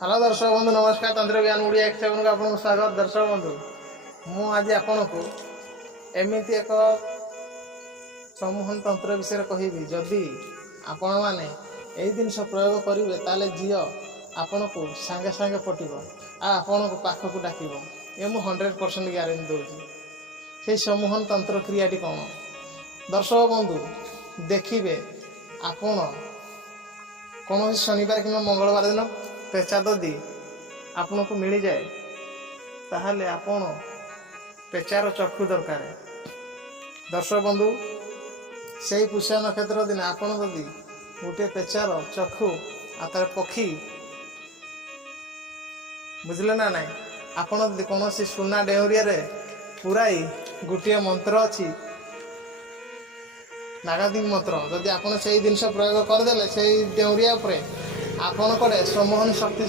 Hello दर्शक बंधु नमस्कार। तंत्र ज्ञान ओडिया एक को आपको स्वागत। दर्शक बंधु मु आज आपण को एमती एक सम्मोहन तंत्र विषय कहबी। जदि आपण मैंने यही जिन प्रयोग करेंगे ताले झील आपण को सांगे सांगे पटिब आपण को पाखक डाक ये मुझे 100% ग्यारंटी दूसरी। से सम्मोहन तंत्र क्रियाटी कौन दर्शक बंधु देखिए आपण कौन शनिवार कि मंगलवार दिन पेचा ददी आपन को मिल जाए ताहले आपण पेचार चक्षु दरकार। दर्शक बंधु से पुष्य नक्षत्र दिन आपन ददी गोटे पेचार चक्षु आतार पक्षी बुझले ना नाई आपन ददी कौन सुना डेउरिया रे पुराई गोटे मंत्र अच्छी नागादी मंत्र जदि आपन से जिनस प्रयोग करदे से डेउरिया आपन सम्मोहन शक्ति